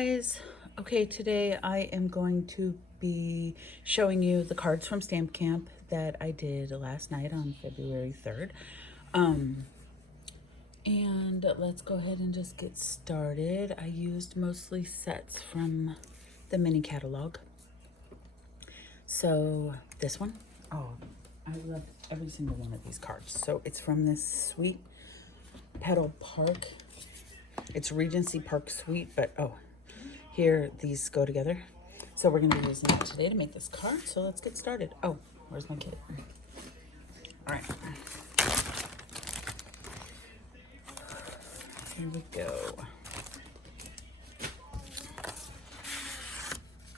guys. Okay, today I am going to be showing you the cards from Stamp Camp that I did last night on February 3rd. And let's go ahead and just get started. I used mostly sets from the mini catalog. So this one, oh, I love every single one of these cards. So it's from this sweet Petal Park. It's Regency Park Suite, but oh, here these go together. So we're going to be using it today to make this card. So let's get started. Oh, where's my kit? All right. Here we go.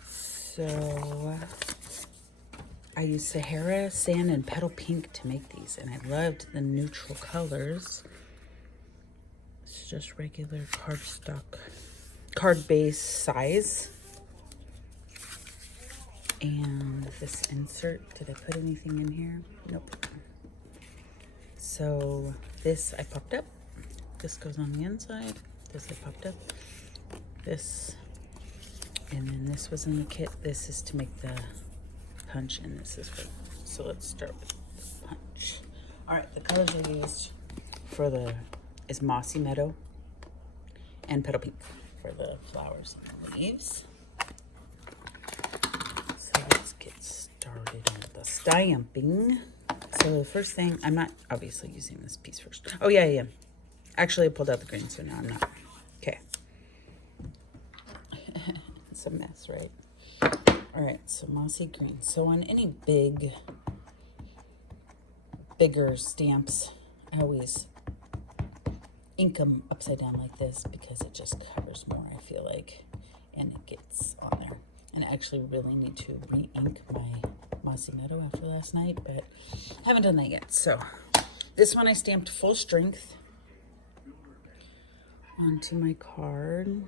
So I used Sahara Sand and Petal Pink to make these, and I loved the neutral colors. It's just regular cardstock, card base size. And this insert, did I put anything in here? Nope. So this I popped up. This goes on the inside. This I popped up. This, and then this was in the kit. This is to make the punch, and this is for, so let's start with the punch. All right, the colors I used for the is Mossy Meadow and Petal Pink for the flowers and the leaves. So let's get started on the stamping. So the first thing, I'm not obviously using this piece first. Oh yeah. Actually, I pulled out the green, so now I'm not. Okay. It's a mess, right? All right, so mossy green. So on any bigger stamps, I always ink them upside down like this because it just covers more, I feel like, and it gets on there. And I actually really need to re-ink my Mossy Meadow after last night, but I haven't done that yet. So this one I stamped full strength onto my card.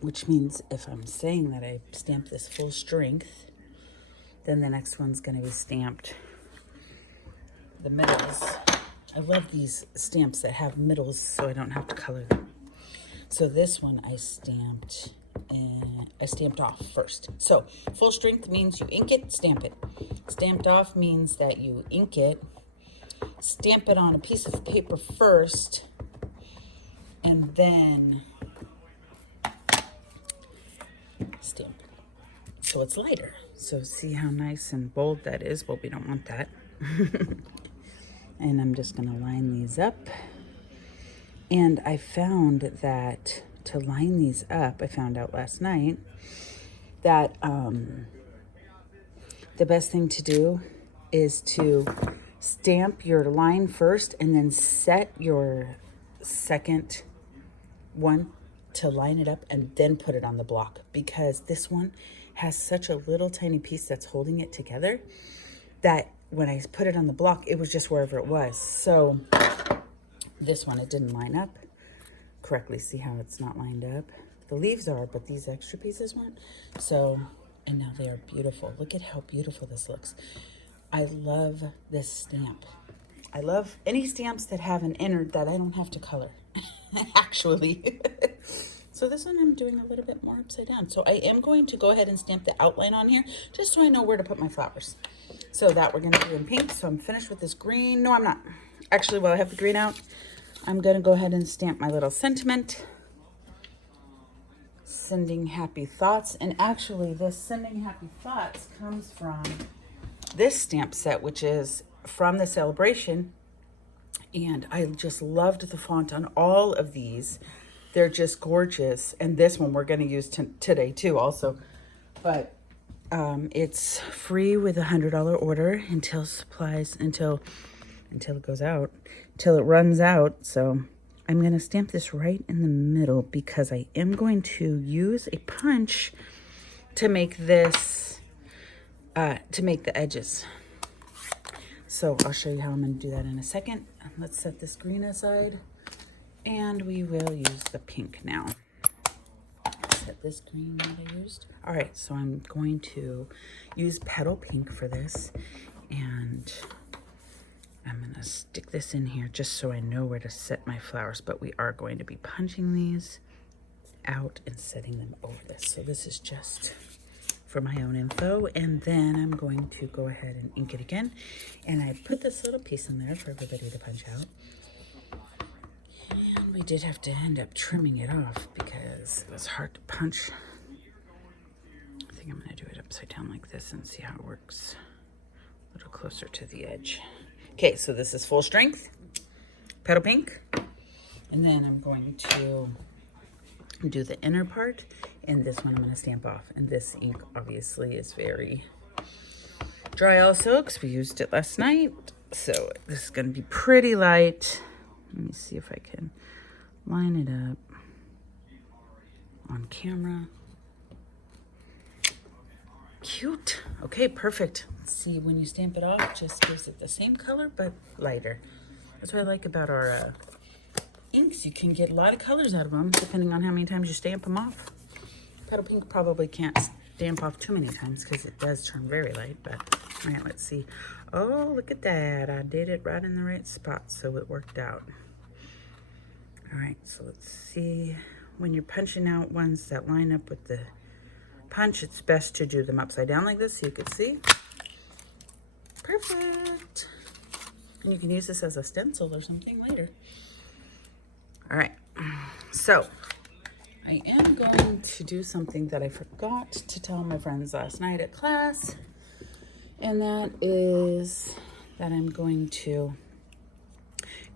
Which means if I'm saying that I stamped this full strength, then the next one's going to be stamped the middles. I love these stamps that have middles so I don't have to color them. So this one I stamped and I stamped off first. So full strength means you ink it, stamp it. Stamped off means that you ink it, stamp it on a piece of paper first, and then stamp it so it's lighter. So see how nice and bold that is? Well, we don't want that. And I'm just going to line these up. And I found that to line these up, I found out last night that the best thing to do is to stamp your line first and then set your second one to line it up and then put it on the block, because this one has such a little tiny piece that's holding it together that when I put it on the block, it was just wherever it was. So this one, it didn't line up correctly. See how it's not lined up? The leaves are, but these extra pieces weren't. So, and now they are beautiful. Look at how beautiful this looks. I love this stamp. I love any stamps that have an inner that I don't have to color, actually. So this one I'm doing a little bit more upside down. So I am going to go ahead and stamp the outline on here just so I know where to put my flowers. So that we're gonna do in pink. So I'm finished with this green. No, I'm not. Actually, while I have the green out, I'm gonna go ahead and stamp my little sentiment. Sending happy thoughts. And actually this sending happy thoughts comes from this stamp set, which is from the celebration. And I just loved the font on all of these. They're just gorgeous. And this one we're going to use today too also. But it's free with a $100 order until it goes out, till it runs out. So I'm going to stamp this right in the middle because I am going to use a punch to make this, to make the edges. So I'll show you how I'm going to do that in a second. Let's set this green aside, and we will use the pink now. Set this green that I used. All right, so I'm going to use Petal Pink for this, and I'm gonna stick this in here just so I know where to set my flowers, but we are going to be punching these out and setting them over this. So this is just for my own info, and then I'm going to go ahead and ink it again. And I put this little piece in there for everybody to punch out. And we did have to end up trimming it off because it was hard to punch. I think I'm gonna do it upside down like this and see how it works. A little closer to the edge. Okay, so this is full strength, petal pink. And then I'm going to do the inner part, and this one I'm going to stamp off. And this ink obviously is very dry also because we used it last night. So this is going to be pretty light. Let me see if I can line it up on camera. Cute. Okay, perfect. See, when you stamp it off, just gives it the same color but lighter. That's what I like about our inks. You can get a lot of colors out of them depending on how many times you stamp them off. Petal pink probably can't stamp off too many times because it does turn very light, but all right, let's see. Oh, look at that. I did it right in the right spot, so it worked out. All right, so let's see. When you're punching out ones that line up with the punch, it's best to do them upside down like this so you can see. Perfect. And you can use this as a stencil or something later. All right, so I am going to do something that I forgot to tell my friends last night at class, and that is that I'm going to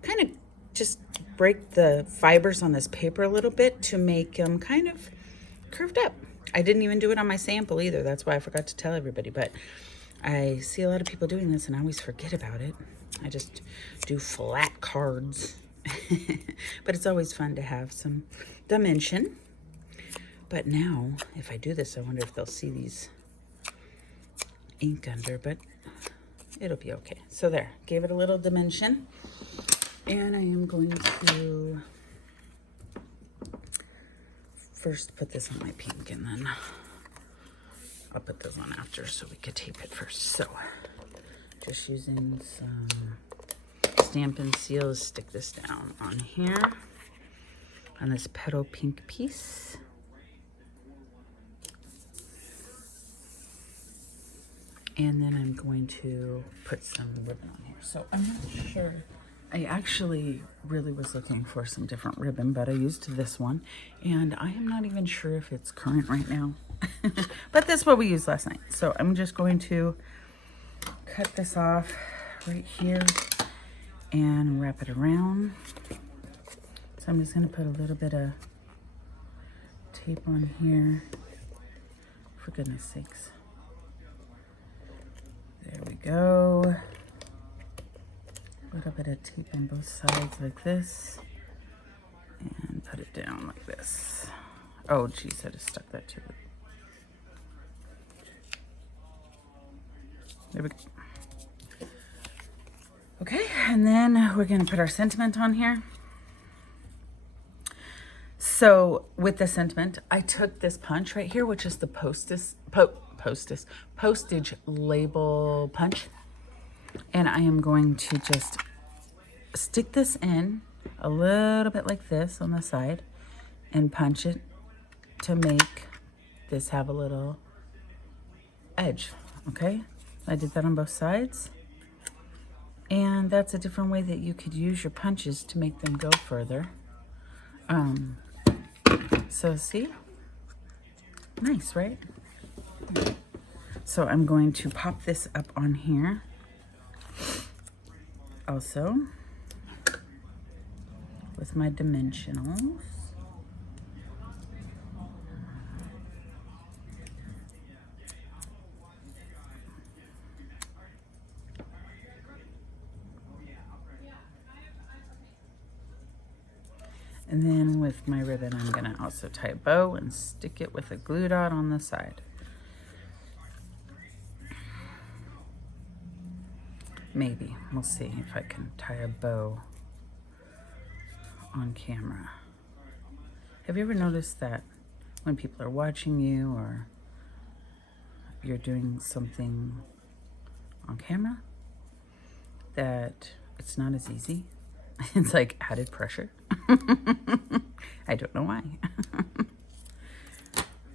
kind of just break the fibers on this paper a little bit to make them kind of curved up. I didn't even do it on my sample either. That's why I forgot to tell everybody, but I see a lot of people doing this and I always forget about it. I just do flat cards. But it's always fun to have some dimension. But now, if I do this, I wonder if they'll see these ink under, but it'll be okay. So there, gave it a little dimension. And I am going to first put this on my pink, and then I'll put this on after so we could tape it first. So, just using some Stampin' Seals, stick this down on here, on this petal pink piece. And then I'm going to put some ribbon on here. So I'm not sure. I actually really was looking for some different ribbon, but I used this one. And I am not even sure if it's current right now. But that's what we used last night. So I'm just going to cut this off right here and wrap it around. So I'm just going to put a little bit of tape on here. For goodness sakes. There we go. A little bit of tape on both sides like this. And put it down like this. Oh, geez, I just stuck that to it. There we go. Okay, and then we're going to put our sentiment on here. So with the sentiment, I took this punch right here, which is the Postage label punch. And I am going to just stick this in a little bit like this on the side and punch it to make this have a little edge, okay? I did that on both sides. And that's a different way that you could use your punches to make them go further. So see? Nice, right? So I'm going to pop this up on here also with my dimensionals. And then with my ribbon, I'm going to also tie a bow and stick it with a glue dot on the side. Maybe. We'll see if I can tie a bow on camera. Have you ever noticed that when people are watching you or you're doing something on camera, that it's not as easy. It's like added pressure. I don't know why.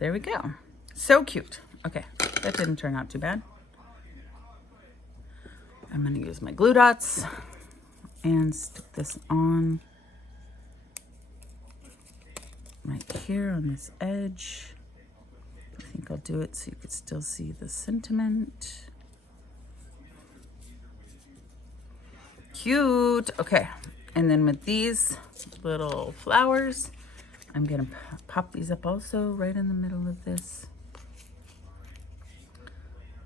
There we go. So cute. Okay, that didn't turn out too bad. I'm gonna use my glue dots and stick this on right here on this edge. I think I'll do it so you could still see the sentiment. Cute. Okay, and then with these little flowers, I'm gonna pop these up also right in the middle of this.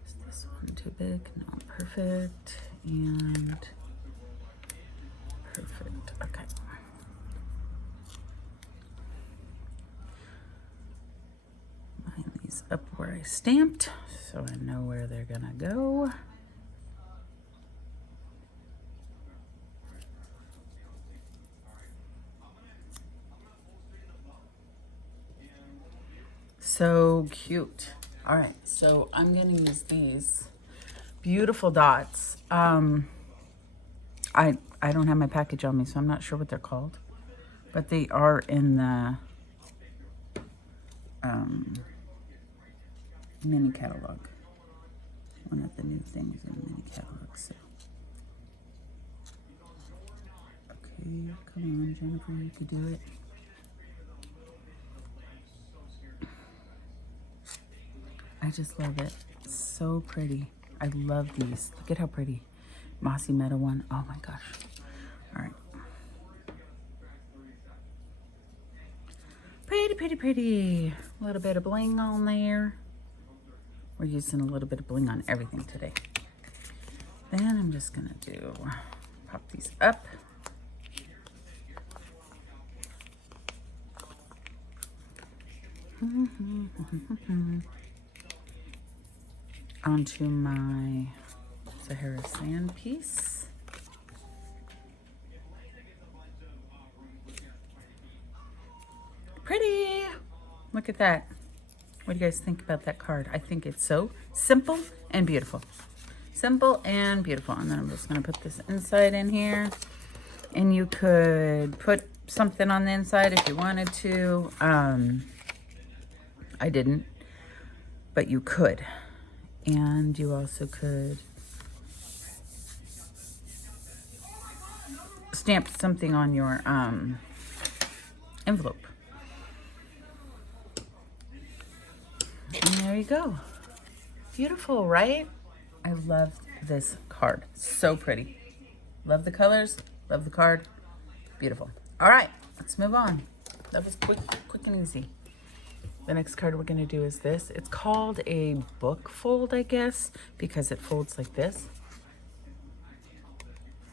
Is this one too big? No, perfect. And perfect. Okay. Line these up where I stamped so I know where they're gonna go. So cute. All right, so I'm gonna use these beautiful dots. I don't have my package on me, so I'm not sure what they're called, but they are in the mini catalog. One of the new things in the mini catalog. So, okay, come on, Jennifer, you could do it. I just love it. It's so pretty. I love these. Look at how pretty. Mossy Meadow one. Oh my gosh. All right. Pretty, pretty, pretty. A little bit of bling on there. We're using a little bit of bling on everything today. Then I'm just gonna pop these up. Onto my Sahara sand piece. Pretty! Look at that. What do you guys think about that card? I think it's so simple and beautiful. Simple and beautiful. And then I'm just gonna put this inside in here. And you could put something on the inside if you wanted to. I didn't, but you could. And you also could stamp something on your envelope. And there you go. Beautiful, right? I love this card. So pretty. Love the colors. Love the card. Beautiful. All right, let's move on. That was quick and easy. The next card we're going to do is this. It's called a book fold, I guess, because it folds like this.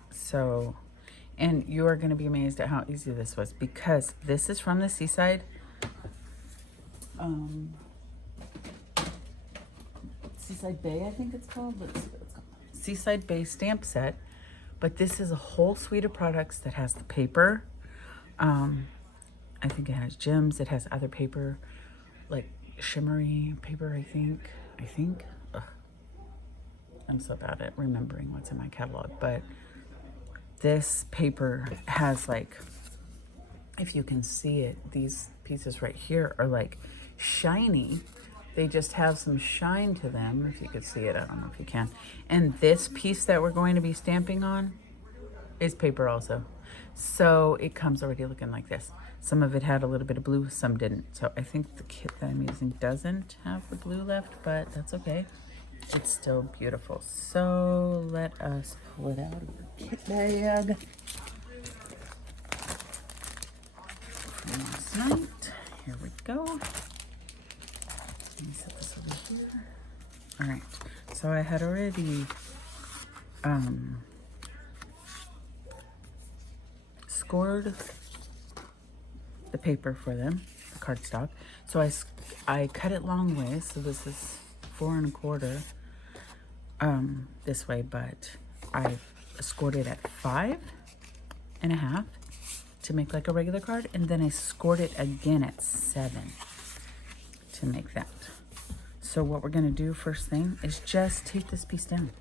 So, and you are going to be amazed at how easy this was, because this is from the Seaside Seaside Bay, I think it's called. Let's see what it's called. Seaside Bay stamp set. But this is a whole suite of products that has the paper. I think it has gems. It has other paper, like shimmery paper, I think. Ugh. I'm so bad at remembering what's in my catalog. But this paper has, like, if you can see it, these pieces right here are like shiny. They just have some shine to them. If you could see it, I don't know if you can. And this piece that we're going to be stamping on is paper also. So it comes already looking like this. Some of it had a little bit of blue, some didn't. So I think the kit that I'm using doesn't have the blue left, but that's okay. It's still beautiful. So let us pull it out of the kit bag from last night. Here we go. Let me set this over here. All right, so I had already scored the paper for them, the cardstock. So I cut it long ways. So this is 4 1/4 this way, but I scored it at 5 1/2 to make like a regular card, and then I scored it again at 7 to make that. So what we're gonna do first thing is just tape this piece down.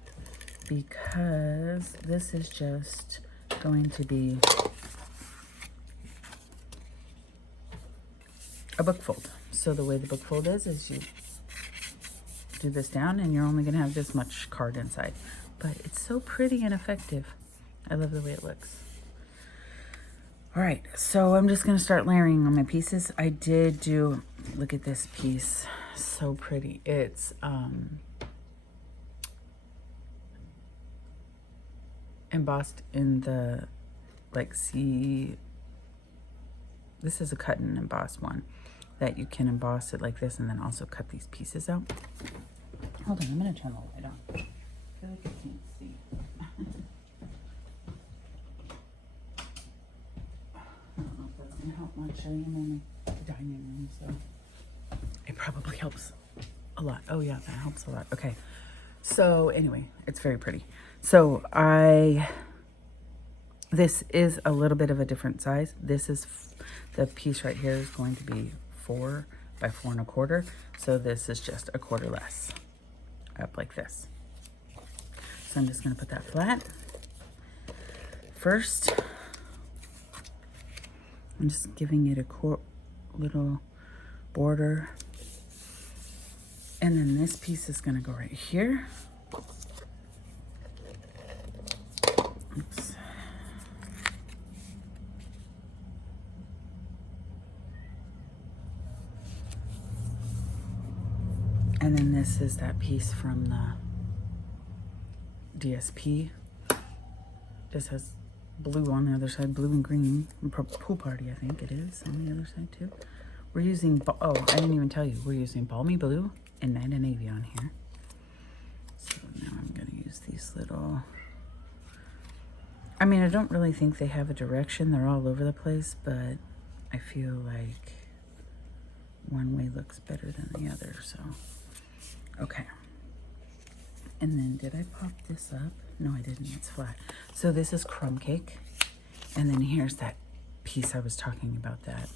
because this is just going to be a book fold. So the way the book fold is you do this down and you're only going to have this much card inside. But it's so pretty and effective. I love the way it looks. All right, so I'm just going to start layering on my pieces. I did do, look at this piece. So pretty. It's embossed in the, like, see, this is a cut and emboss one that you can emboss it like this and then also cut these pieces out. Hold on, I'm going to turn the light on. I feel like I can't see. I don't know if that's going to help much. I am in the dining room, so it probably helps a lot. Oh yeah, that helps a lot. Okay, so anyway, it's very pretty. So this is a little bit of a different size. This is, the piece right here is going to be 4 by 4 1/4. So this is just a quarter less, up like this. So I'm just going to put that flat. First, I'm just giving it a little border. And then this piece is going to go right here. Oops. And then this is that piece from the DSP. This has blue on the other side, blue and green. Pool Party, I think it is, on the other side too. We're using, oh, I didn't even tell you, we're using Balmy Blue and Night and Navy on here. So now I'm going to use these little, I mean, I don't really think they have a direction. They're all over the place, but I feel like one way looks better than the other, so. Okay. And then did I pop this up? No, I didn't. It's flat. So this is crumb cake. And then here's that piece I was talking about that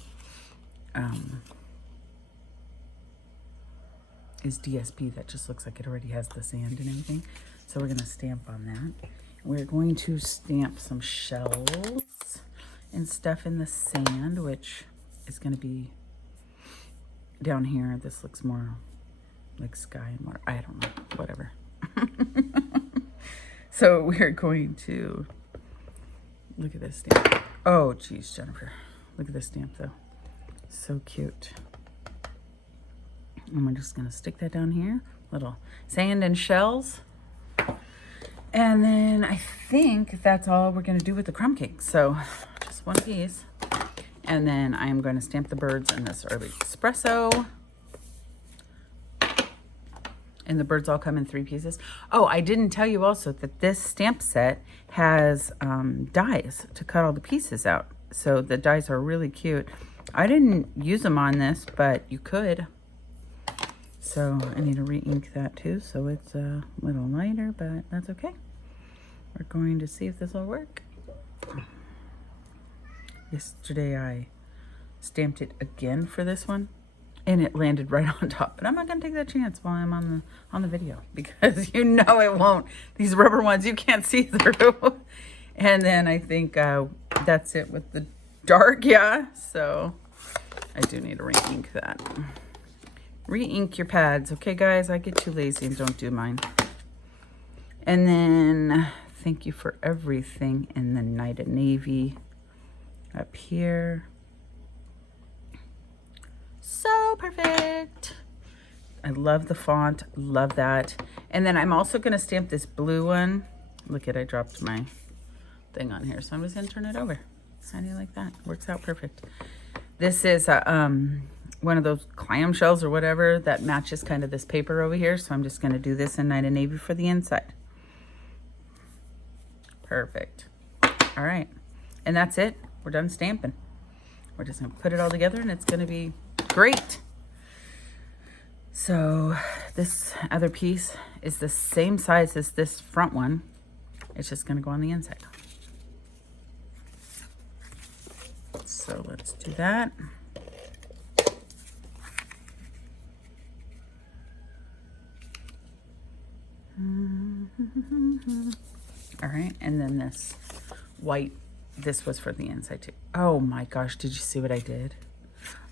is DSP that just looks like it already has the sand and everything. So we're going to stamp on that. We're going to stamp some shells and stuff in the sand, which is going to be down here. This looks more like sky and water. I don't know, whatever. So we're going to look at this stamp. Oh, geez, Jennifer. Look at this stamp, though. So cute. And we're just going to stick that down here. Little sand and shells. And then I think that's all we're going to do with the crumb cake. So just one piece. And then I'm going to stamp the birds in this early espresso. And the birds all come in 3 pieces. Oh, I didn't tell you also that this stamp set has dies to cut all the pieces out. So the dies are really cute. I didn't use them on this, but you could. So I need to re-ink that too, so it's a little lighter, but that's okay. We're going to see if this will work. Yesterday I stamped it again for this one, and it landed right on top. But I'm not gonna take that chance while I'm on the video, because you know it won't. These rubber ones you can't see through. And then I think that's it with the dark, yeah. So I do need to re-ink that. Re-ink your pads, okay, guys? I get too lazy and don't do mine. And then thank you for everything in the Night of Navy up here. So perfect. I love the font, love that. And then I'm also going to stamp this blue one. Look at, I dropped my thing on here, so I'm just going to turn it over. How do you like that? Works out perfect. This is one of those clamshells or whatever that matches kind of this paper over here. So I'm just going to do this in Night of Navy for the inside. Perfect. All right. And that's it. We're done stamping. We're just going to put it all together and it's going to be great. So this other piece is the same size as this front one. It's just going to go on the inside. So let's do that. All right, and then this white, this was for the inside too. Oh my gosh, did you see what I did?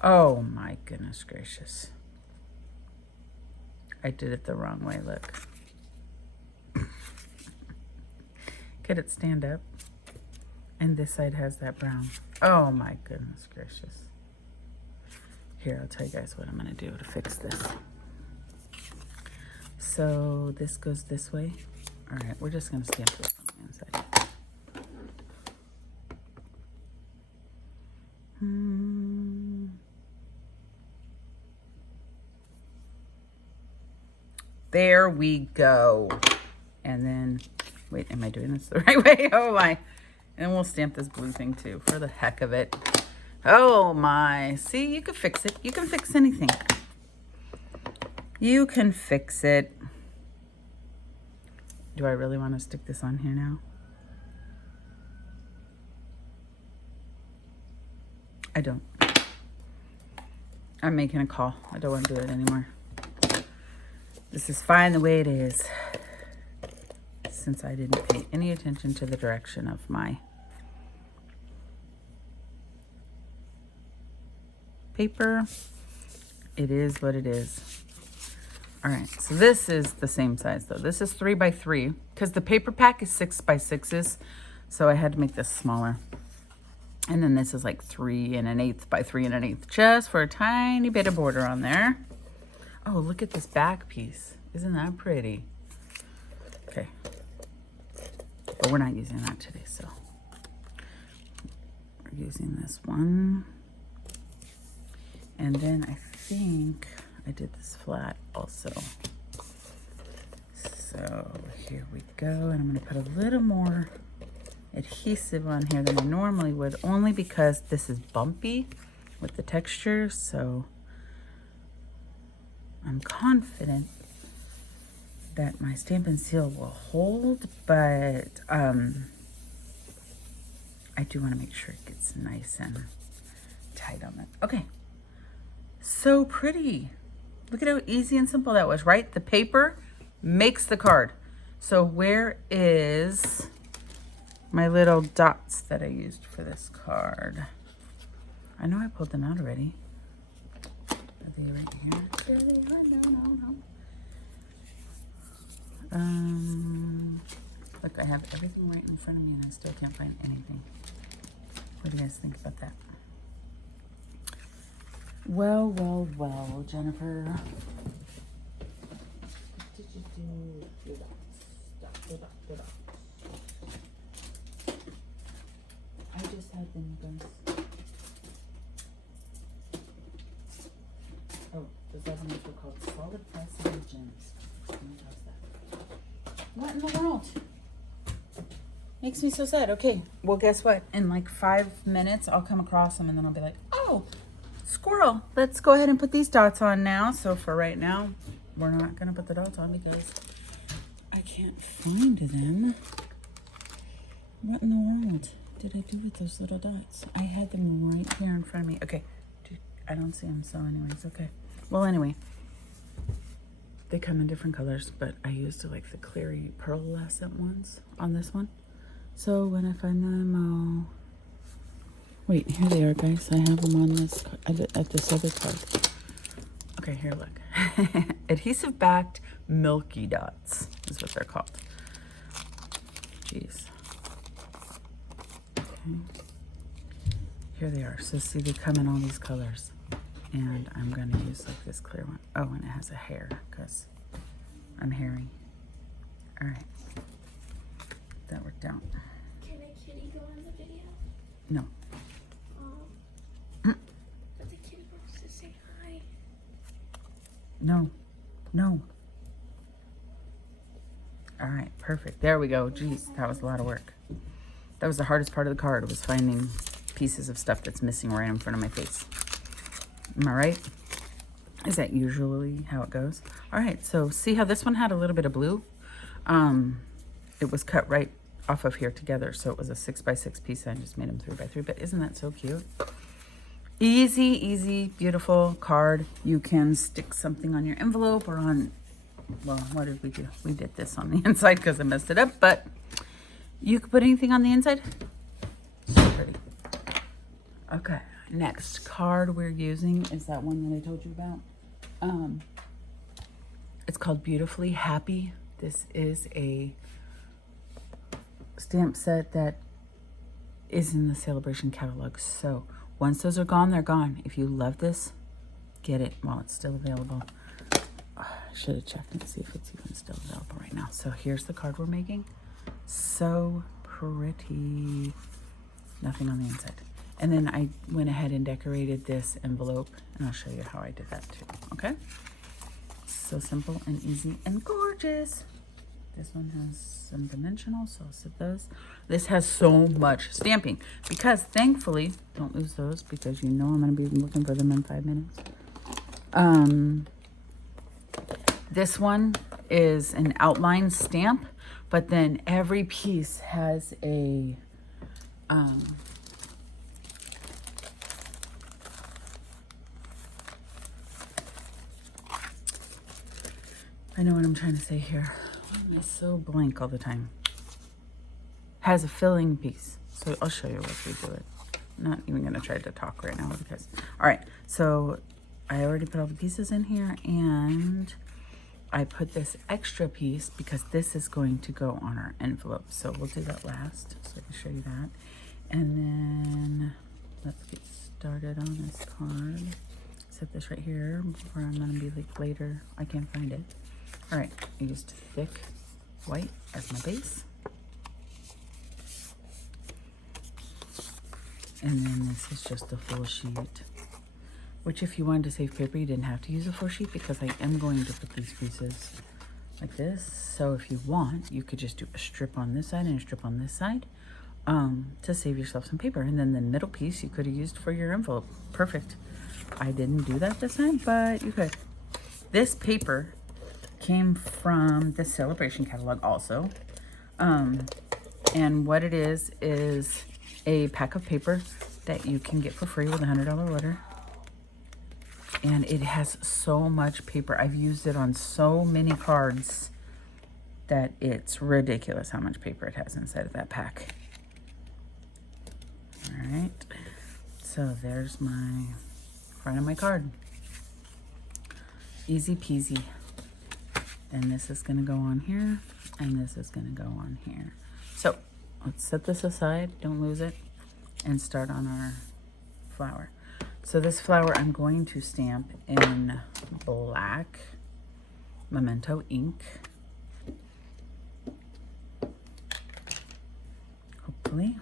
Oh my goodness gracious. I did it the wrong way, look. Could it stand up? And this side has that brown. Oh my goodness gracious. Here, I'll tell you guys what I'm gonna do to fix this. So this goes this way. All right, we're just gonna stamp this on the inside. There we go. And then, wait, am I doing this the right way? Oh my. And we'll stamp this blue thing too, for the heck of it. Oh my. See, you can fix it. You can fix anything. You can fix it. Do I really want to stick this on here now? I don't. I'm making a call. I don't want to do it anymore. This is fine the way it is, since I didn't pay any attention to the direction of my paper. It is what it is. All right, so this is the same size though. This is 3 by 3 because the paper pack is 6 by 6s, so I had to make this smaller. And then this is like 3 1/8 by 3 1/8, just for a tiny bit of border on there. Oh, look at this back piece. Isn't that pretty? Okay. But we're not using that today, so we're using this one. And then I think I did this flat also. So here we go. And I'm going to put a little more adhesive on here than I normally would, only because this is bumpy with the texture. So I'm confident that my Stampin' Seal will hold, but I do want to make sure it gets nice and tight on it. Okay. So pretty. Look at how easy and simple that was, right? The paper makes the card. So where is my little dots that I used for this card? I know I pulled them out already. Are they right here? There they are. No. Look, I have everything right in front of me and I still can't find anything. What do you guys think about that? Well, Jennifer. What did you do? I just had them done. Oh, those other ones were called solid pressing gems. What in the world? Makes me so sad. Okay, well, guess what? In like 5 minutes, I'll come across them and then I'll be like, oh, squirrel. Let's go ahead and put these dots on now. So for right now, we're not going to put the dots on because I can't find them. What in the world did I do with those little dots? I had them right here in front of me. Okay, I don't see them, so anyways, okay. Well, anyway, they come in different colors, but I used like the clary pearlescent ones on this one. So when I find them, I'll... Wait, here they are, guys. I have them on this at this other card. Okay, here, look. Adhesive backed milky dots is what they're called. Jeez. Okay. Here they are. So see, they come in all these colors. And I'm going to use like this clear one. Oh, and it has a hair because I'm hairy. All right. That worked out. Can a kitty go on the video? No. But the kitty wants to say hi. No. All right, perfect. There we go. Jeez, that was a lot of work. That was the hardest part of the card, was finding pieces of stuff that's missing right in front of my face. Am I right? Is that usually how it goes? All right, so see how this one had a little bit of blue? It was cut right off of here together, so it was a 6 by 6 piece. I just made them 3 by 3, but isn't that so cute? Easy, beautiful card. You can stick something on your envelope or on well, what did we do? We did this on the inside because I messed it up, but you could put anything on the inside. So pretty. Okay, next card we're using is that one that I told you about. It's called Beautifully Happy. This is a stamp set that is in the Celebration catalog. So once those are gone, they're gone. If you love this, get it while it's still available. I should have checked and see if it's even still available right now. So here's the card we're making. So pretty. Nothing on the inside. And then I went ahead and decorated this envelope, and I'll show you how I did that too, okay? So simple and easy and gorgeous. This one has some dimensionals, so I'll set those. This has so much stamping because thankfully, don't lose those because you know I'm gonna be looking for them in 5 minutes. This one is an outline stamp, but then every piece has a, I know what I'm trying to say here. Why am I so blank all the time? Has a filling piece. So I'll show you what we do it. I'm not even gonna try to talk right now because, all right, so I already put all the pieces in here and I put this extra piece because this is going to go on our envelope. So we'll do that last so I can show you that. And then let's get started on this card. Set this right here where I'm gonna be like later. I can't find it. All right, I used thick white as my base. And then this is just a full sheet, which if you wanted to save paper, you didn't have to use a full sheet because I am going to put these pieces like this. So if you want, you could just do a strip on this side and a strip on this side to save yourself some paper. And then the middle piece you could have used for your envelope. Perfect. I didn't do that this time, but you could. This paper came from the Celebration catalog also. And what it is a pack of paper that you can get for free with a $100 order. And it has so much paper. I've used it on so many cards that it's ridiculous how much paper it has inside of that pack. All right, so there's my front of my card. Easy peasy. And this is gonna go on here, and this is gonna go on here. So let's set this aside, don't lose it, and start on our flower. So this flower I'm going to stamp in black Memento ink. Hopefully.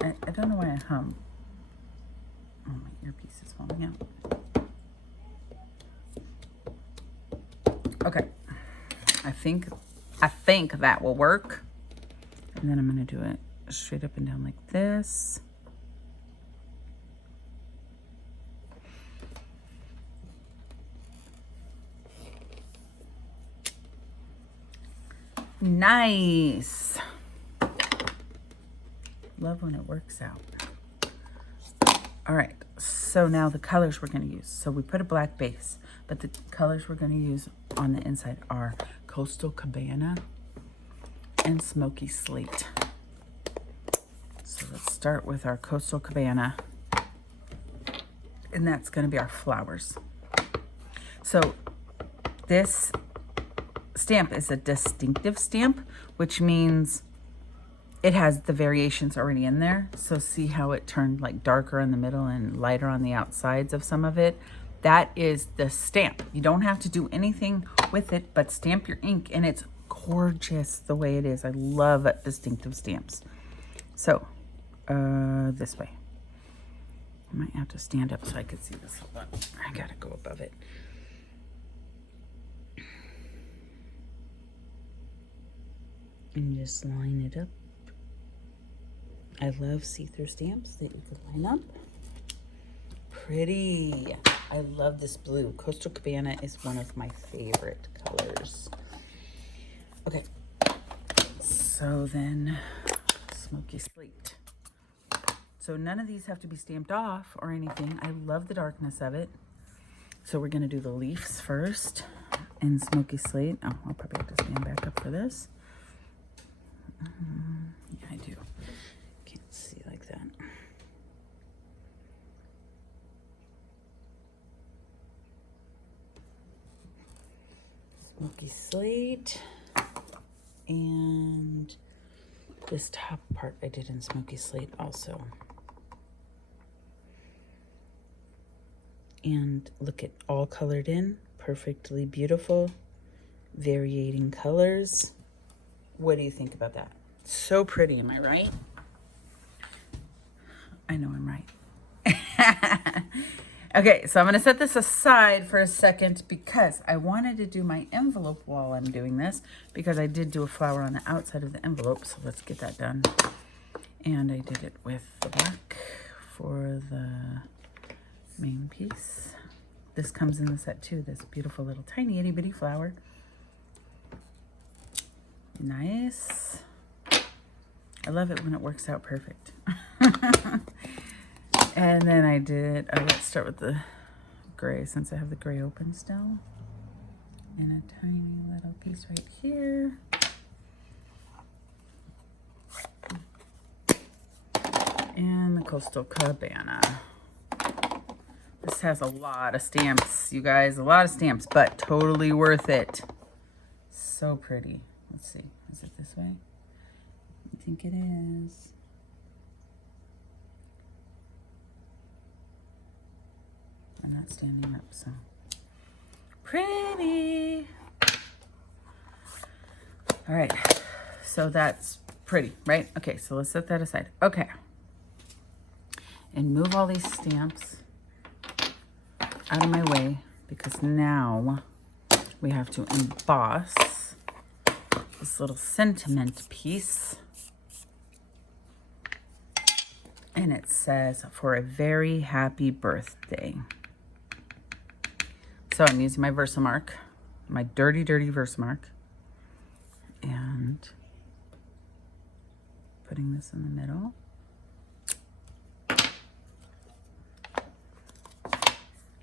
I don't know why I hum. Oh, my earpiece is falling out. Okay, I think that will work. And then I'm gonna do it straight up and down like this. Nice. Love when it works out. All right, so now the colors we're gonna use. So we put a black base, but the colors we're gonna use on the inside are Coastal Cabana and Smoky Slate. So let's start with our Coastal Cabana, and that's gonna be our flowers. So this stamp is a distinctive stamp, which means it has the variations already in there. So see how it turned like darker in the middle and lighter on the outsides of some of it? That is the stamp. You don't have to do anything with it, but stamp your ink, and it's gorgeous the way it is. I love distinctive stamps. So, this way. I might have to stand up so I can see this. Hold on. I gotta go above it. And just line it up. I love see-through stamps that you can line up. Pretty. I love this blue. Coastal Cabana is one of my favorite colors. Okay. So then Smoky Slate. So none of these have to be stamped off or anything. I love the darkness of it. So we're gonna do the leaves first in Smoky Slate. Oh, I'll probably have to stand back up for this. Yeah, I do. Can't see like that. Smoky Slate. And this top part I did in Smoky Slate also. And look at all colored in, perfectly beautiful, varying colors. What do you think about that? So pretty, am I right? I know I'm right. Okay, so I'm gonna set this aside for a second because I wanted to do my envelope while I'm doing this, because I did do a flower on the outside of the envelope, so let's get that done. And I did it with the black for the main piece. This comes in the set too, this beautiful little tiny itty bitty flower. Nice. I love it when it works out perfect. And then let's start with the gray, since I have the gray open still. And a tiny little piece right here. And the Coastal Cabana. This has a lot of stamps, you guys, a lot of stamps, but totally worth it. So pretty. Let's see, is it this way? I think it is. I'm not standing up, so. Pretty. All right, so that's pretty, right? Okay, so let's set that aside. Okay. And move all these stamps out of my way, because now we have to emboss this little sentiment piece. And it says, "For a very happy birthday." So I'm using my Versamark, my dirty, dirty Versamark, and putting this in the middle.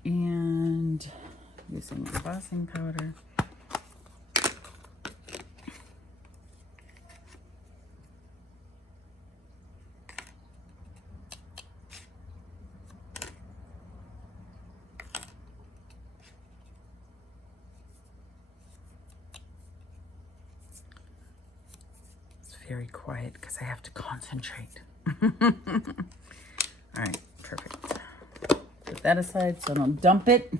And using embossing powder. It's very quiet because I have to concentrate. All right, perfect. Put that aside so I don't dump it.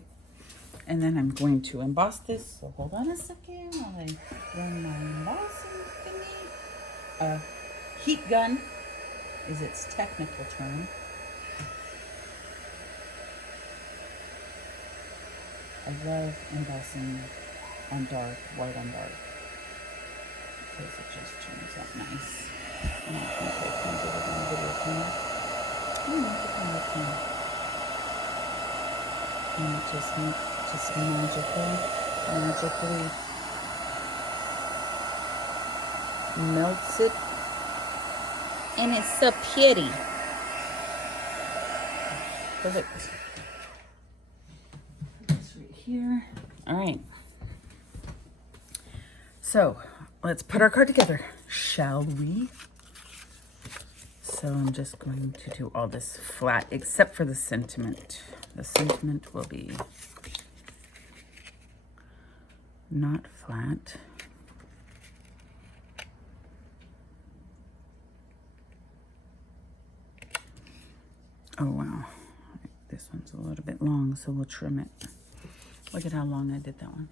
And then I'm going to emboss this. So hold on a second while I run my embossing thingy. Heat gun is its technical term. I love embossing on dark, white on dark, because it just turns out nice. And I think I can get it on video camera. And it just magically melts it. And it's so pretty. Perfect. This right here. All right. So let's put our card together, shall we? So I'm just going to do all this flat, except for the sentiment. The sentiment will be not flat. Oh, wow. This one's a little bit long, so we'll trim it. Look at how long I did that one.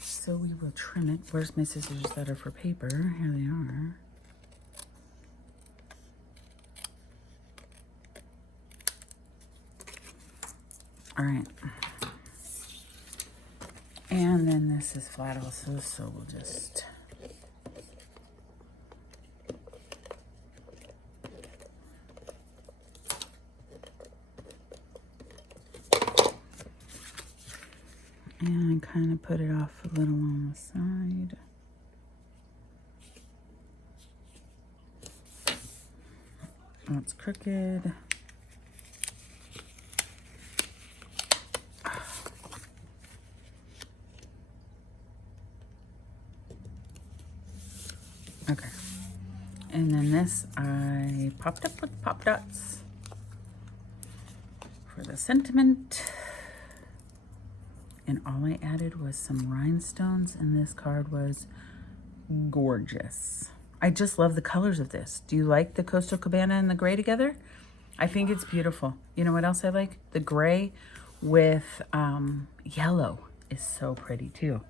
So we will trim it. Where's my scissors that are for paper? Here they are. All right. And then this is flat also, so we'll just... And kind of put it off a little on the side. Oh, it's crooked. Okay. And then this I popped up with pop dots for the sentiment. And all I added was some rhinestones, and this card was gorgeous. I just love the colors of this. Do you like the Coastal Cabana and the gray together? I think it's beautiful. You know what else I like? The gray with yellow is so pretty too.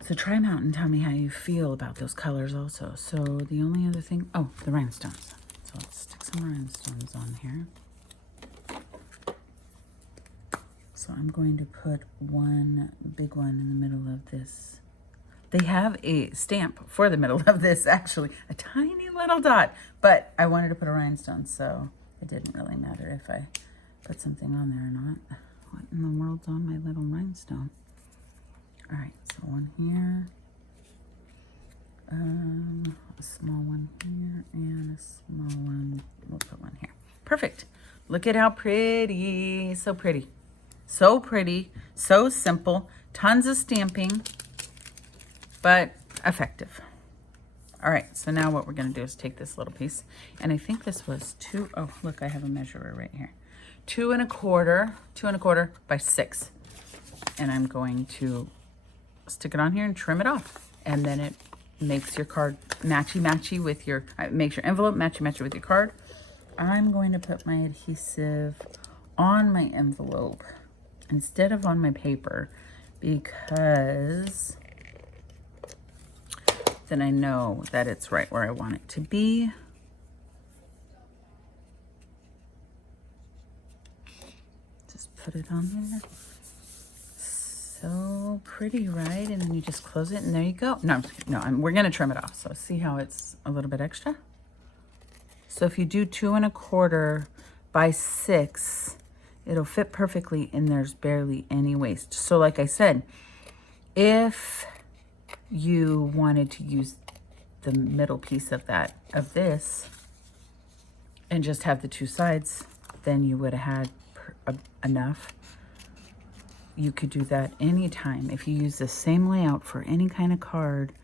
So try them out and tell me how you feel about those colors also. So the only other thing, oh, the rhinestones. So let's stick some rhinestones on here. So I'm going to put one big one in the middle of this. They have a stamp for the middle of this, actually, a tiny little dot, but I wanted to put a rhinestone, so it didn't really matter if I put something on there or not. What in the world's on my little rhinestone? All right, so one here, a small one here, and a small one. We'll put one here. Perfect. Look at how pretty. So pretty. So pretty. So simple. Tons of stamping, but effective. All right, so now what we're going to do is take this little piece, and I think this was oh, look, I have a measurer right here. 2 1/4 by 6. And I'm going to stick it on here and trim it off. And then it makes your card matchy-matchy with your, makes your envelope matchy-matchy with your card. I'm going to put my adhesive on my envelope instead of on my paper, because then I know that it's right where I want it to be. Just put it on there. So pretty, right? And then you just close it, and there you go. No, we're gonna trim it off. So see how it's a little bit extra? So if you do 2 1/4 by 6, it'll fit perfectly, and there's barely any waste. So like I said, if you wanted to use the middle piece of this and just have the 2 sides, then you would have had enough. You could do that anytime. If you use the same layout for any kind of card,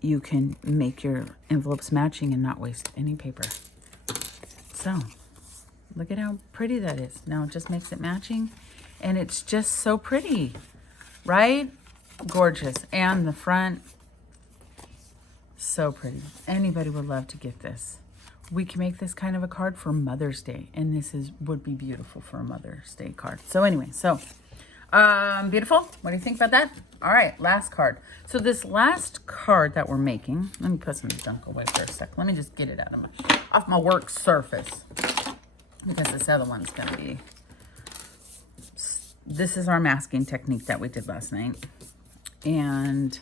you can make your envelopes matching and not waste any paper. So look at how pretty that is. Now it just makes it matching, and it's just so pretty, right? Gorgeous. And the front, so pretty. Anybody would love to get this. We can make this kind of a card for Mother's Day, and this would be beautiful for a Mother's Day card. So anyway, beautiful. What do you think about that? All right, last card. So this last card that we're making, let me put some junk away for a sec. Let me just get it out of off my work surface, because this other one's gonna be, this is our masking technique that we did last night, and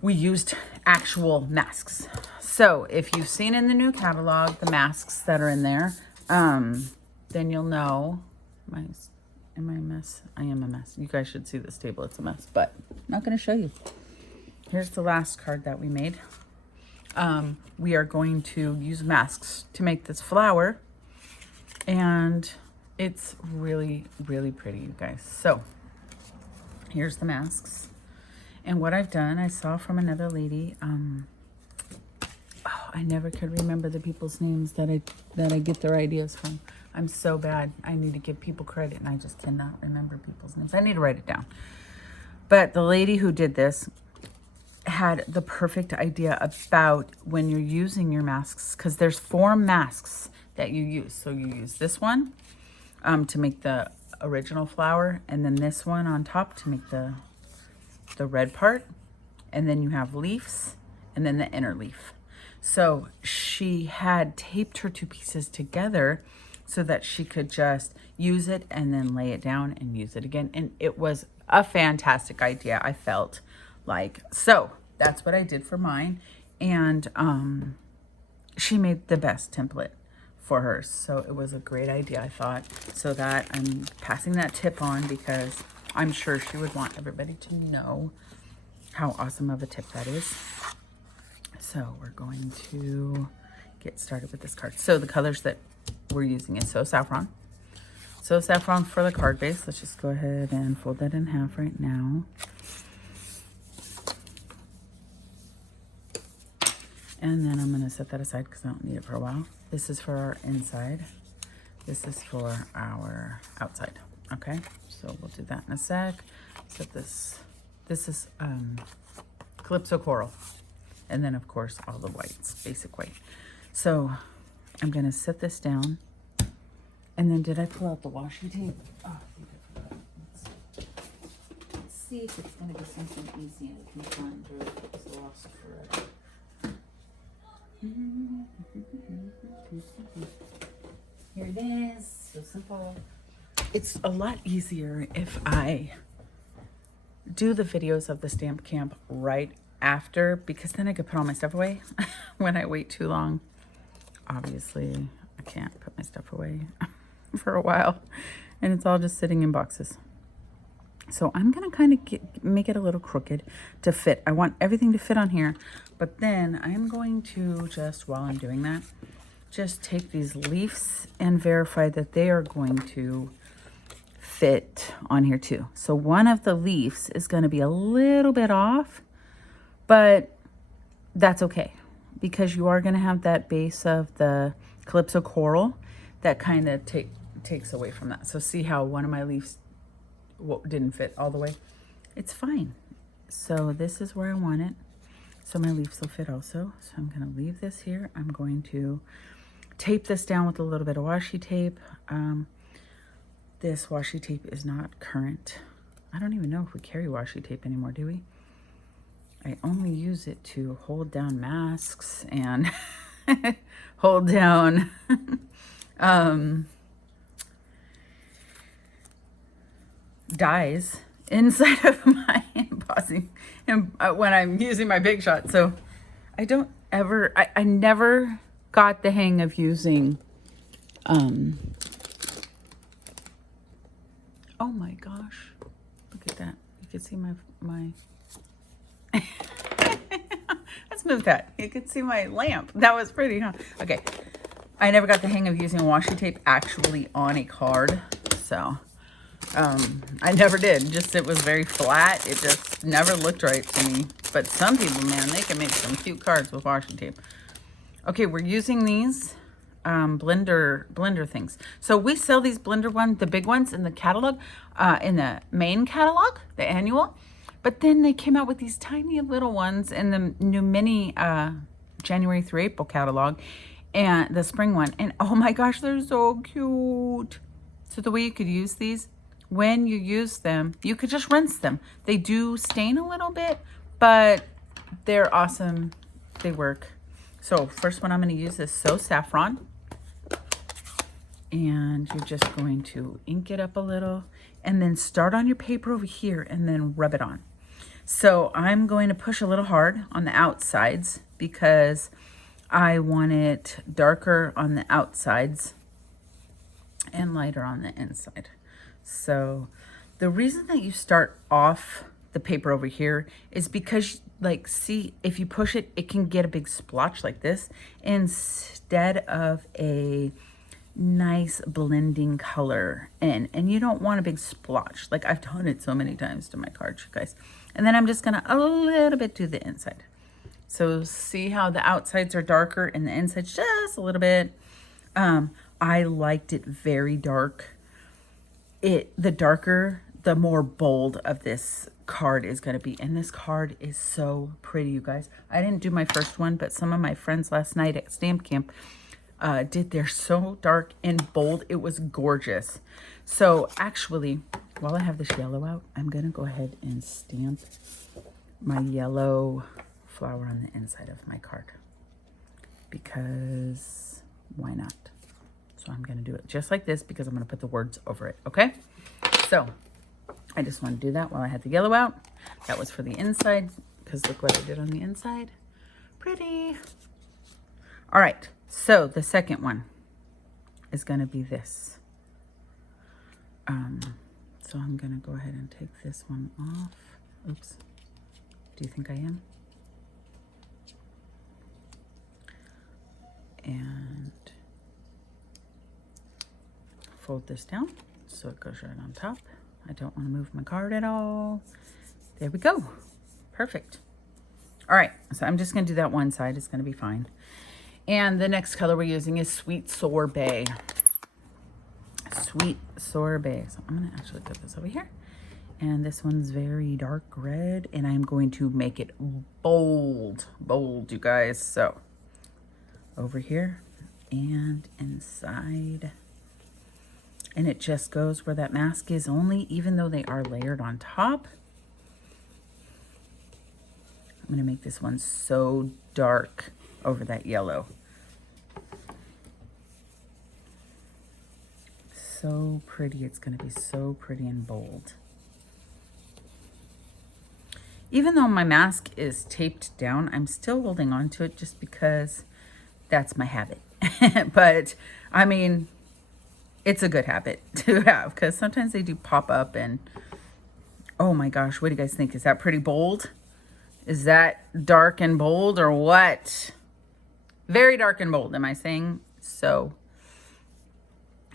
we used actual masks. So if you've seen in the new catalog the masks that are in there, then you'll know. Am I a mess? I am a mess. You guys should see this table. It's a mess, but I'm not going to show you. Here's the last card that we made. We are going to use masks to make this flower, and it's really, really pretty, you guys. So here's the masks. And what I've done, I saw from another lady, I never could remember the people's names that I get their ideas from. I'm so bad. I need to give people credit, and I just cannot remember people's names. I need to write it down. But the lady who did this had the perfect idea about when you're using your masks, because there's 4 masks that you use. So you use this one to make the original flower, and then this one on top to make the red part, and then you have leaves, and then the inner leaf. So she had taped her 2 pieces together so that she could just use it and then lay it down and use it again. And it was a fantastic idea, I felt like. So that's what I did for mine. And she made the best template for hers. So it was a great idea, I thought. So that I'm passing that tip on, because I'm sure she would want everybody to know how awesome of a tip that is. So we're going to get started with this card. So the colors that we're using is So Saffron. So Saffron for the card base. Let's just go ahead and fold that in half right now. And then I'm going to set that aside because I don't need it for a while. This is for our inside. This is for our outside. Okay, so we'll do that in a sec. Set this. This is Calypso Coral. And then, of course, all the whites, basic white. So I'm going to set this down. And then did I pull out the washi tape? Oh, I think I forgot. Let's see if it's going to be something easy and I can find, or if it's lost forever. Here it is. So simple. It's a lot easier if I do the videos of the stamp camp right after, because then I could put all my stuff away. When I wait too long, obviously I can't put my stuff away for a while, and it's all just sitting in boxes. So I'm gonna kind of make it a little crooked to fit. I want everything to fit on here, but then I'm going to just, while I'm doing that, just take these leaves and verify that they are going to fit on here too. So one of the leaves is going to be a little bit off, but that's okay, because you are going to have that base of the Calypso Coral that kind of takes away from that. So see how one of my leaves didn't fit all the way? It's fine. So this is where I want it. So my leaves will fit also. So I'm going to leave this here. I'm going to tape this down with a little bit of washi tape. This washi tape is not current. I don't even know if we carry washi tape anymore, do we? I only use it to hold down masks and hold down dies inside of my embossing and when I'm using my Big Shot. So I don't ever, I never got the hang of using oh my gosh, look at that. You can see my let's move that. You could see my lamp. That was pretty, huh? Okay. I never got the hang of using washi tape actually on a card. So I never did. Just, it was very flat. It just never looked right to me. But some people, man, they can make some cute cards with washi tape. Okay, we're using these blender things. So we sell these blender ones, the big ones, in the catalog, in the main catalog, the annual. But then they came out with these tiny little ones in the new mini January through April catalog, and the spring one. And oh my gosh, they're so cute. So the way you could use these, when you use them, you could just rinse them. They do stain a little bit, but they're awesome. They work. So first one I'm going to use is So Saffron. And you're just going to ink it up a little and then start on your paper over here and then rub it on. So I'm going to push a little hard on the outsides because I want it darker on the outsides and lighter on the inside. So the reason that you start off the paper over here is because, like, see, if you push it, it can get a big splotch like this instead of a nice blending color in, and you don't want a big splotch. Like, I've done it so many times to my cards, you guys. And then I'm just gonna a little bit do the inside. So see how the outsides are darker and the insides just a little bit. I liked it very dark. The darker, the more bold of this card is going to be. And this card is so pretty, you guys. I didn't do my first one, but some of my friends last night at Stamp Camp did theirs so dark and bold. It was gorgeous. So actually, while I have this yellow out, I'm going to go ahead and stamp my yellow flower on the inside of my card, because why not? So I'm going to do it just like this because I'm going to put the words over it. Okay. So I just want to do that while I had the yellow out. That was for the inside, because look what I did on the inside. Pretty. All right. So the second one is going to be this. So I'm going to go ahead and take this one off. Oops. Do you think I am? fold this down so it goes right on top. I don't want to move my card at all. There we go. Perfect. All right, so I'm just going to do that one side. It's going to be fine. And the next color we're using is Sweet Sorbet. Sweet Sorbet. So I'm going to actually put this over here. And this one's very dark red, and I'm going to make it bold. Bold, you guys. So over here and inside. And it just goes where that mask is only, even though they are layered on top. I'm going to make this one so dark over that yellow. So pretty. It's going to be so pretty and bold. Even though my mask is taped down, I'm still holding on to it just because that's my habit. But, I mean, it's a good habit to have because sometimes they do pop up and, oh my gosh, what do you guys think? Is that pretty bold? Is that dark and bold or what? Very dark and bold, am I saying so?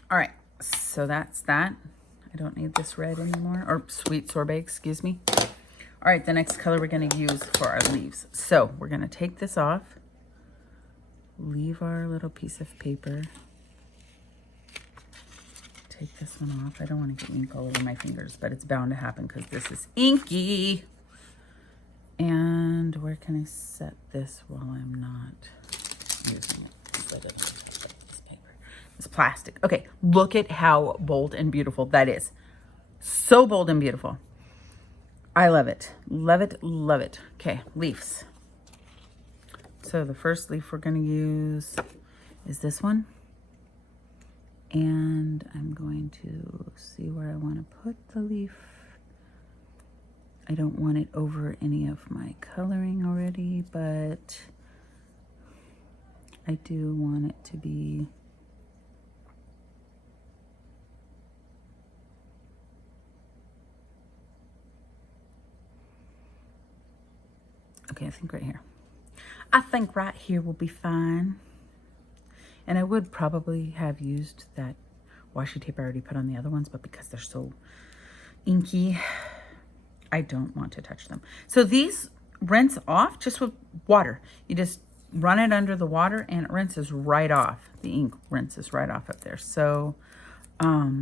All right, so that's that. I don't need this red anymore, or Sweet Sorbet, excuse me. All right, the next color we're gonna use for our leaves. So we're gonna take this off, leave our little piece of paper, take this one off. I don't want to get ink all over my fingers, but it's bound to happen because this is inky. And where can I set this while I'm not using it? Set it on this paper. It's plastic. Okay, look at how bold and beautiful that is. So bold and beautiful. I love it. Love it, love it. Okay, leaves. So the first leaf we're going to use is this one. And I'm going to see where I want to put the leaf. I don't want it over any of my coloring already, but I do want it to be okay. I think right here. I think right here will be fine. And I would probably have used that washi tape I already put on the other ones, but because they're so inky, I don't want to touch them. So these rinse off just with water. You just run it under the water and it rinses right off. The ink rinses right off up there. So, yeah.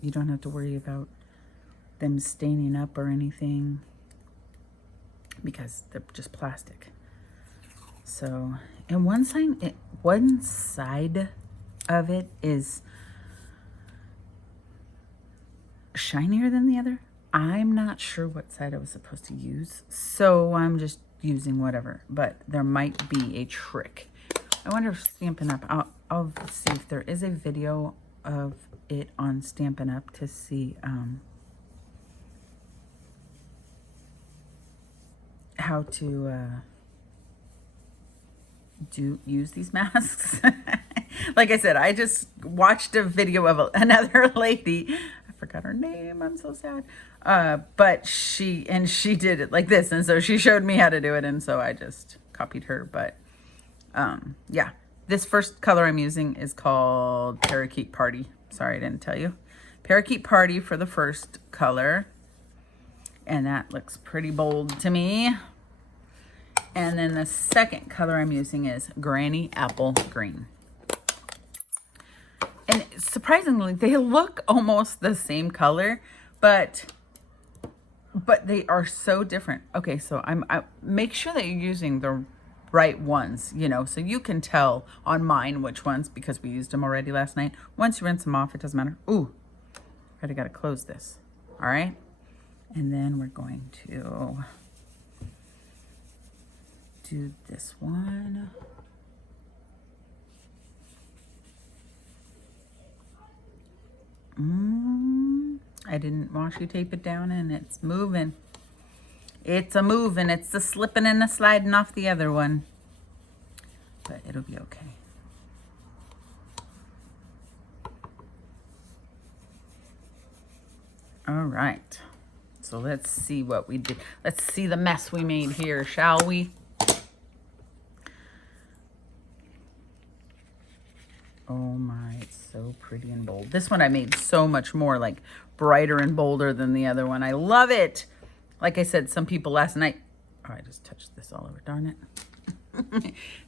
You don't have to worry about them staining up or anything, because they're just plastic. So, and one side of it is shinier than the other. I'm not sure what side I was supposed to use, so I'm just using whatever, but there might be a trick. I wonder if Stampin' Up, I'll see if there is a video of it on Stampin' Up to see how to use these masks. Like I said, I just watched a video of another lady. I forgot her name. I'm so sad. But she did it like this, and so she showed me how to do it, and so I just copied her. But yeah, this first color I'm using is called Parakeet Party. Sorry, I didn't tell you. Parakeet Party for the first color. And that looks pretty bold to me. And then the second color I'm using is Granny Apple Green. And surprisingly, they look almost the same color, but they are so different. Okay, so I make sure that you're using the right ones, you know, so you can tell on mine which ones, because we used them already last night. Once you rinse them off, it doesn't matter. Ooh, already got to close this. All right. And then we're going to do this one. I didn't washi tape it down and it's moving. It's a moving. It's a slipping and a sliding off the other one. But it'll be okay. All right. So let's see what we did. Let's see the mess we made here, shall we? Oh my, it's so pretty and bold. This one I made so much more like brighter and bolder than the other one. I love it. Like I said, some people last night, oh, I just touched this all over, darn it.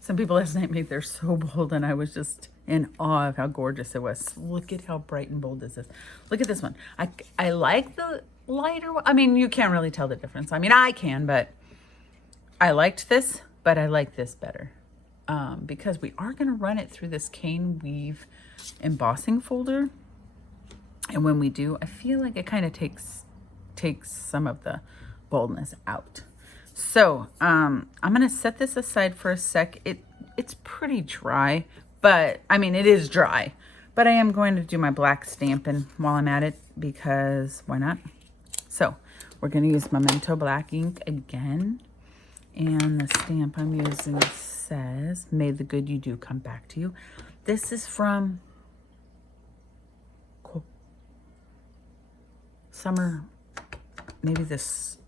Some people last night made theirs so bold and I was just in awe of how gorgeous it was. Look at how bright and bold this is. Look at this one. I like the lighter one. I mean, you can't really tell the difference. I mean, I can, but I liked this, but I like this better. Because we are going to run it through this cane weave embossing folder. And when we do, I feel like it kind of takes some of the boldness out. So I'm going to set this aside for a sec. It's pretty dry, but I mean, it is dry. But I am going to do my black stamping while I'm at it because why not? So we're going to use Memento Black ink again. And the stamp I'm using says, "May the good you do come back to you." This is from Summer, maybe this,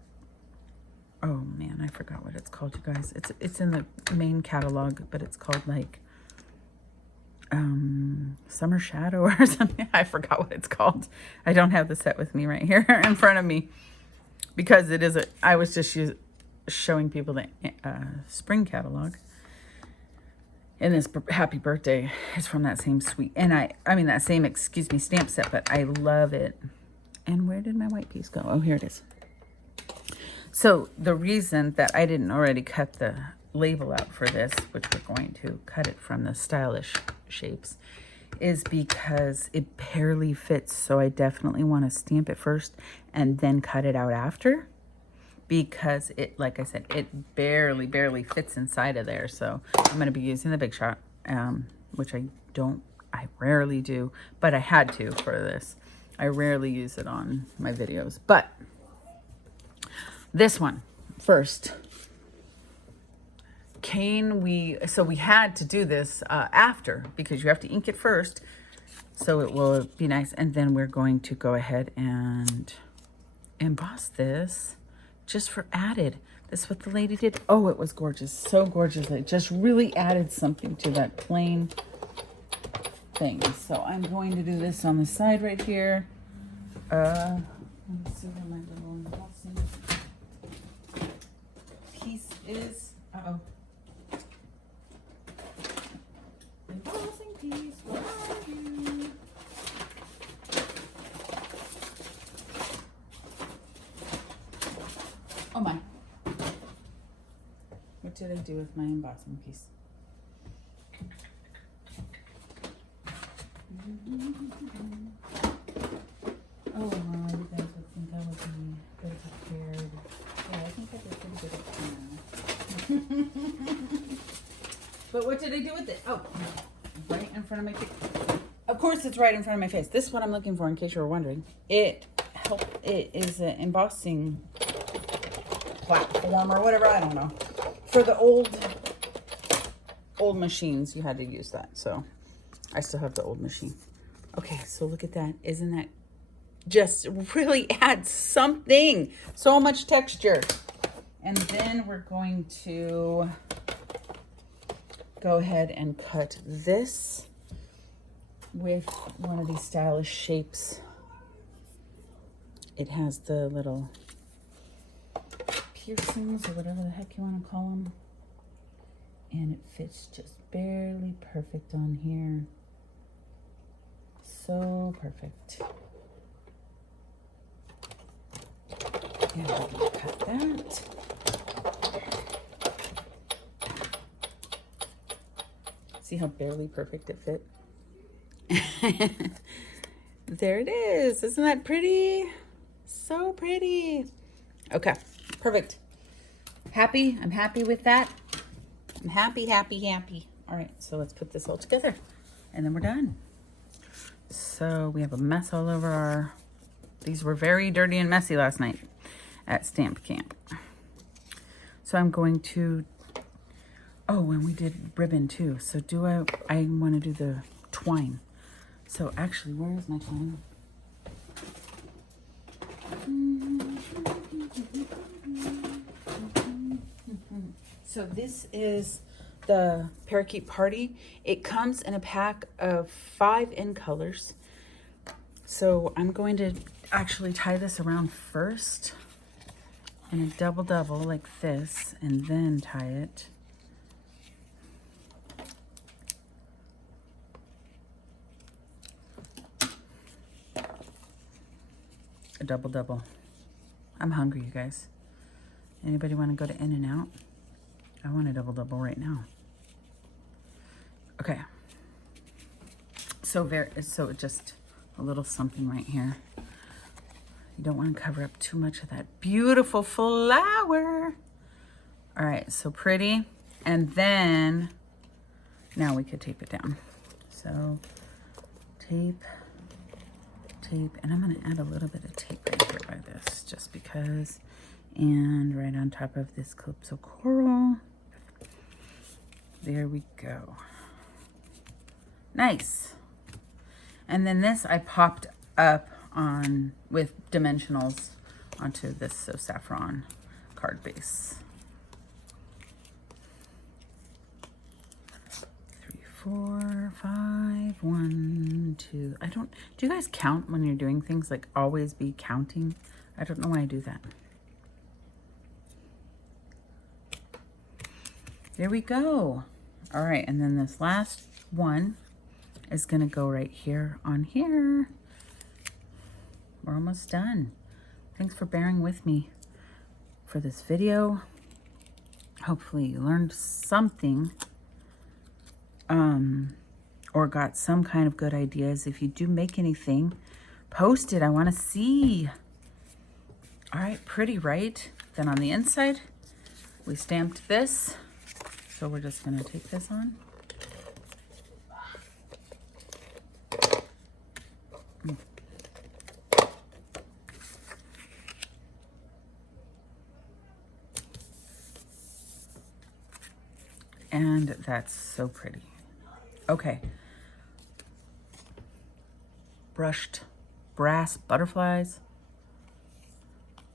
oh man, I forgot what it's called, you guys. It's in the main catalog, but it's called like Summer Shadow or something. I forgot what it's called. I don't have the set with me right here in front of me because it is I was just showing people the spring catalog. And this happy birthday is from that same sweet, and I mean that same, excuse me, stamp set, but I love it. And where did my white piece go? Oh, here it is. So the reason that I didn't already cut the label out for this, which we're going to cut it from the stylish shapes, is because it barely fits. So I definitely want to stamp it first and then cut it out after, because it, like I said, it barely fits inside of there. So I'm going to be using the Big Shot, which I rarely do, but I had to for this. I rarely use it on my videos, but this one first. So we had to do this after, because you have to ink it first so it will be nice. And then we're going to go ahead and emboss this just for added. This is what the lady did. Oh, it was gorgeous. So gorgeous. It just really added something to that plain thing. So I'm going to do this on the side right here. Let me see where my little embossing piece is. Uh-oh. Embossing piece, where are you? Oh my. What did I do with my embossing piece? Oh, well, you guys would think I would be good prepared. Yeah, I think I did pretty good at camera. But what did I do with it? Oh, right in front of my face. Of course, it's right in front of my face. This is what I'm looking for, in case you were wondering. It is an embossing platform or whatever, I don't know. For the old machines, you had to use that. So I still have the old machine. Okay, so look at that. Isn't that just really adds something? So much texture. And then we're going to go ahead and cut this with one of these stylish shapes. It has the little piercings or whatever the heck you want to call them. And it fits just barely perfect on here. So perfect. And we're going to cut that. See how barely perfect it fit? There it is. Isn't that pretty? So pretty. Okay, perfect. Happy? I'm happy with that. I'm happy. All right, so let's put this all together and then we're done. So we have a mess all over these were very dirty and messy last night at stamp camp. So I'm going to, oh, and we did ribbon too. So I want to do the twine. So actually, where is my twine? So this is the Parakeet Party. It comes in a pack of 5 in colors. So I'm going to actually tie this around first in a double like this, and then tie it. A double. I'm hungry, you guys. Anybody want to go to In-N-Out? I want a double right now. Okay. So just a little something right here. You don't want to cover up too much of that beautiful flower. All right, so pretty. And then now we could tape it down. So tape, and I'm going to add a little bit of tape right here by this, just because. And right on top of this Calypso coral. There we go. Nice. And then this I popped up on with dimensionals onto this So Saffron card base. 3, 4, 5, 1, 2. Do you guys count when you're doing things? Like always be counting? I don't know why I do that. There we go. All right, and then this last one is gonna go right here on here. We're almost done. Thanks for bearing with me for this video. Hopefully you learned something or got some kind of good ideas. If you do make anything, post it. I want to see. All right, pretty, right? Then on the inside, we stamped this. So we're just going to take this on. And that's so pretty. Okay. Brushed brass butterflies.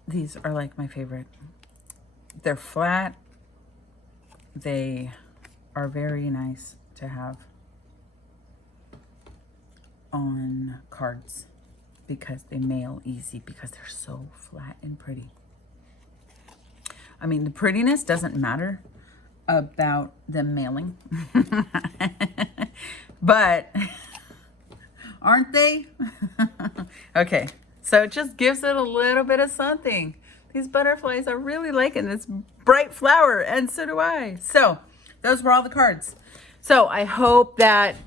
These are like my favorite. They're flat. They are very nice to have on cards because they mail easy because they're so flat and pretty. I mean, the prettiness doesn't matter about them mailing, but aren't they? Okay, so it just gives it a little bit of something. These butterflies are really liking this bright flower, and so do I. So those were all the cards. So I hope that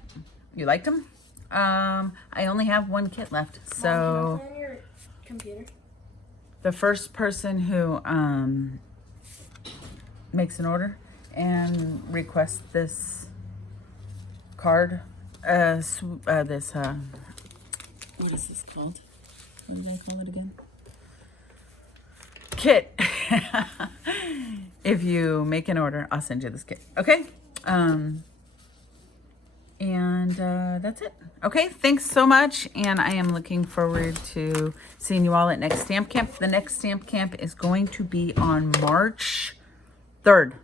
you liked them. I only have one kit left. So on your computer. The first person who makes an order and requests this card, what is this called? What did I call it again? Kit. If you make an order, I'll send you this kit. Okay. And that's it. Okay, thanks so much. And I am looking forward to seeing you all at next stamp camp. The next stamp camp is going to be on March 3rd.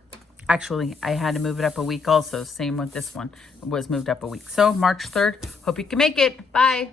Actually, I had to move it up a week also. Same with this one. It was moved up a week. So March 3rd. Hope you can make it. Bye.